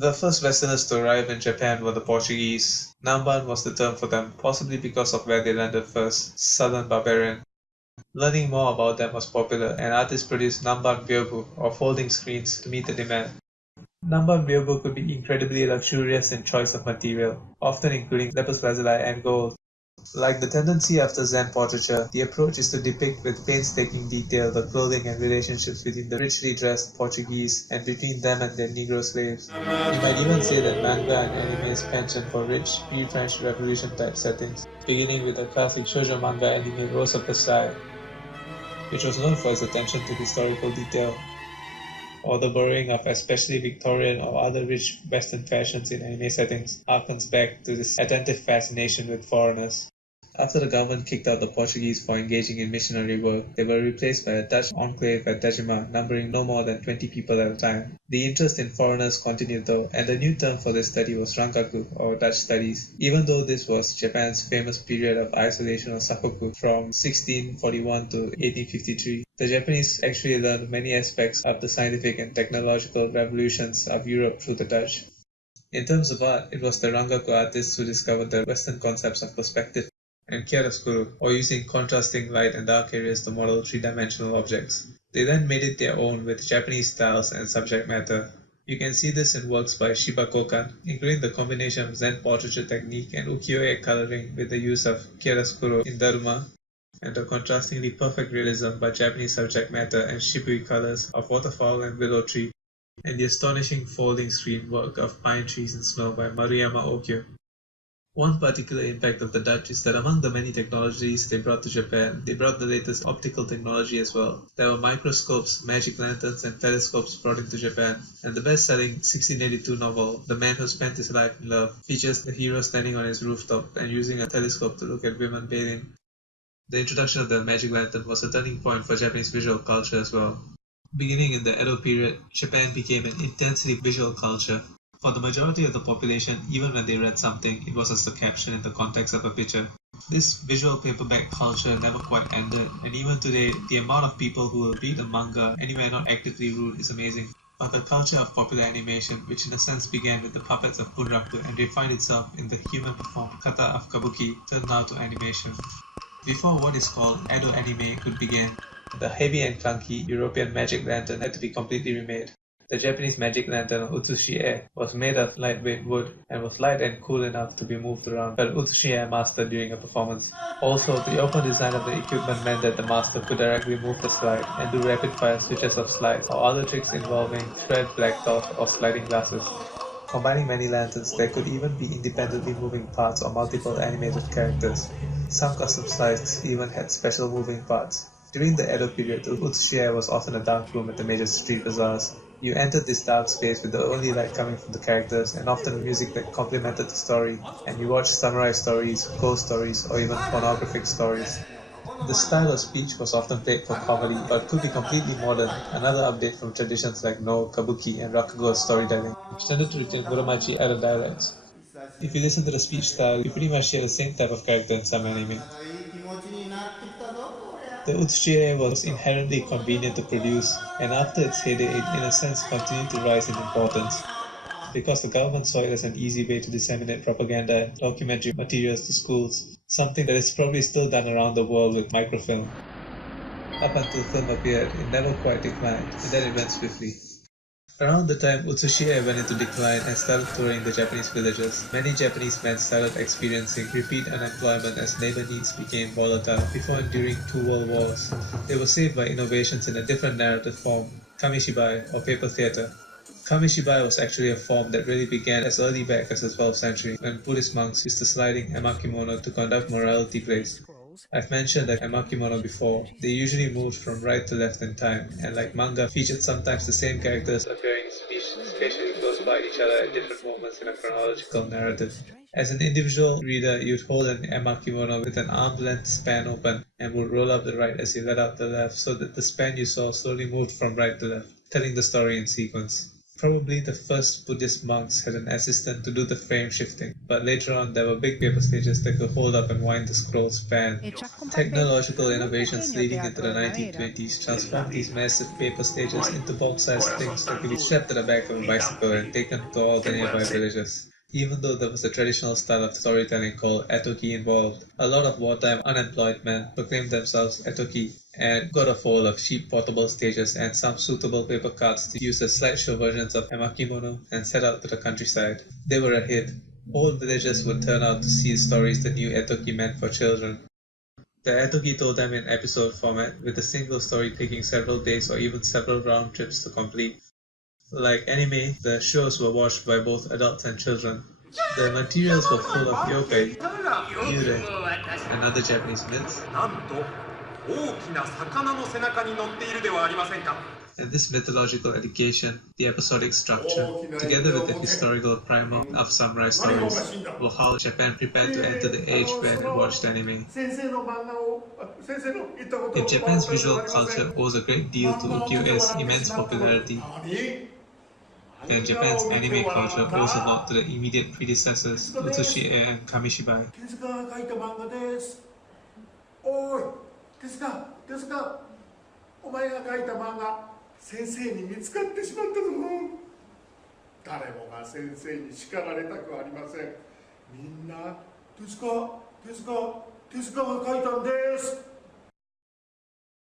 The first Westerners to arrive in Japan were the Portuguese. Namban was the term for them, possibly because of where they landed first, southern Barbarian. Learning more about them was popular, and artists produced Namban Byobu, or folding screens, to meet the demand. Namban Byobu could be incredibly luxurious in choice of material, often including lapis lazuli and gold. Like the tendency after Zen portraiture, the approach is to depict with painstaking detail the clothing and relationships between the richly dressed Portuguese and between them and their Negro slaves. You might even say that manga and anime's penchant for rich, pre-French Revolution type settings, beginning with the classic shoujo manga anime Rose of the Sky, which was known for its attention to historical detail, or the borrowing of especially Victorian or other rich Western fashions in anime settings, harkens back to this attentive fascination with foreigners. After the government kicked out the Portuguese for engaging in missionary work, they were replaced by a Dutch enclave at Dajima, numbering no more than 20 people at a time. The interest in foreigners continued though, and the new term for this study was Rangaku, or Dutch studies. Even though this was Japan's famous period of isolation or sakoku from 1641 to 1853, the Japanese actually learned many aspects of the scientific and technological revolutions of Europe through the Dutch. In terms of art, it was the Rangaku artists who discovered the Western concepts of perspective and chiaroscuro, or using contrasting light and dark areas to model three-dimensional objects. They then made it their own with Japanese styles and subject matter. You can see this in works by Shiba Kokan, including the combination of Zen portraiture technique and ukiyo-e coloring with the use of chiaroscuro in Daruma, and the contrastingly perfect realism by Japanese subject matter and shibui colors of waterfall and willow tree, and the astonishing folding screen work of pine trees in snow by Maruyama Okyo. One particular impact of the Dutch is that among the many technologies they brought to Japan, they brought the latest optical technology as well. There were microscopes, magic lanterns, and telescopes brought into Japan, and the best-selling 1682 novel, The Man Who Spent His Life in Love, features the hero standing on his rooftop and using a telescope to look at women bathing. The introduction of the magic lantern was a turning point for Japanese visual culture as well. Beginning in the Edo period, Japan became an intensely visual culture. For the majority of the population, even when they read something, it was as a caption in the context of a picture. This visual paperback culture never quite ended, and even today, the amount of people who will read a manga anywhere not actively rude is amazing. But the culture of popular animation, which in a sense began with the puppets of Bunraku and refined itself in the human-performed kata of kabuki, turned now to animation. Before what is called Edo anime could begin, the heavy and clunky European magic lantern had to be completely remade. The Japanese magic lantern utsushi-e was made of lightweight wood and was light and cool enough to be moved around by the utsushi-e master during a performance. Also, the open design of the equipment meant that the master could directly move the slide and do rapid-fire switches of slides or other tricks involving thread, black cloth, or sliding glasses. Combining many lanterns, there could even be independently moving parts or multiple animated characters. Some custom slides even had special moving parts. During the Edo period, the utsushi-e was often a dark room at the major street bazaars. You entered this dark space with the only light coming from the characters and often music that complemented the story, and you watched samurai stories, ghost stories, or even pornographic stories. The style of speech was often played for comedy, but could be completely modern, another update from traditions like No, Kabuki, and Rakugo storytelling, which tended to retain Muromachi era dialects. If you listen to the speech style, you pretty much hear the same type of character in some anime. The utsushi was inherently convenient to produce, and after its heyday it in a sense continued to rise in importance, because the government saw it as an easy way to disseminate propaganda and documentary materials to schools, something that is probably still done around the world with microfilm. Up until film appeared, it never quite declined, and then it went swiftly. Around the time utsushi-e went into decline and started touring the Japanese villages, many Japanese men started experiencing repeat unemployment as labor needs became volatile before enduring 2 world wars. They were saved by innovations in a different narrative form, kamishibai, or paper theatre. Kamishibai was actually a form that really began as early back as the 12th century when Buddhist monks used the sliding emakimono to conduct morality plays. I've mentioned the emakimono before. They usually moved from right to left in time, and like manga, featured sometimes the same characters appearing spatially close by each other at different moments in a chronological narrative. As an individual reader, you'd hold an emakimono with an arm's length span open and would roll up the right as you let out the left so that the span you saw slowly moved from right to left, telling the story in sequence. Probably the first Buddhist monks had an assistant to do the frame shifting, but later on there were big paper stages that could hold up and wind the scroll span. Technological innovations leading into the 1920s transformed these massive paper stages into box-sized things that could be strapped to the back of a bicycle and taken to all the nearby villages. Even though there was a traditional style of storytelling called etoki involved, a lot of wartime unemployed men proclaimed themselves etoki and got a hold of cheap portable stages and some suitable paper cards to use as slideshow versions of emakimono and set out to the countryside. They were a hit. Whole villages would turn out to see stories the new etoki meant for children. The etoki told them in episode format, with a single story taking several days or even several round trips to complete. Like anime, the shows were watched by both adults and children. The materials were full of yokai, yurei, and other Japanese myths. And this mythological education, the episodic structure, together with the historical primer of samurai stories, were how Japan prepared to enter the age where it watched anime. If Japan's visual culture owes a great deal to ukiyo-e's immense popularity, then Japan's anime culture owes a lot to the immediate predecessors, utsushi-e and kamishibai. お前が描いた漫画、先生に見つかってしまったぞ。誰もが先生に叱られたくありません。みんな、手塚が描いたんです。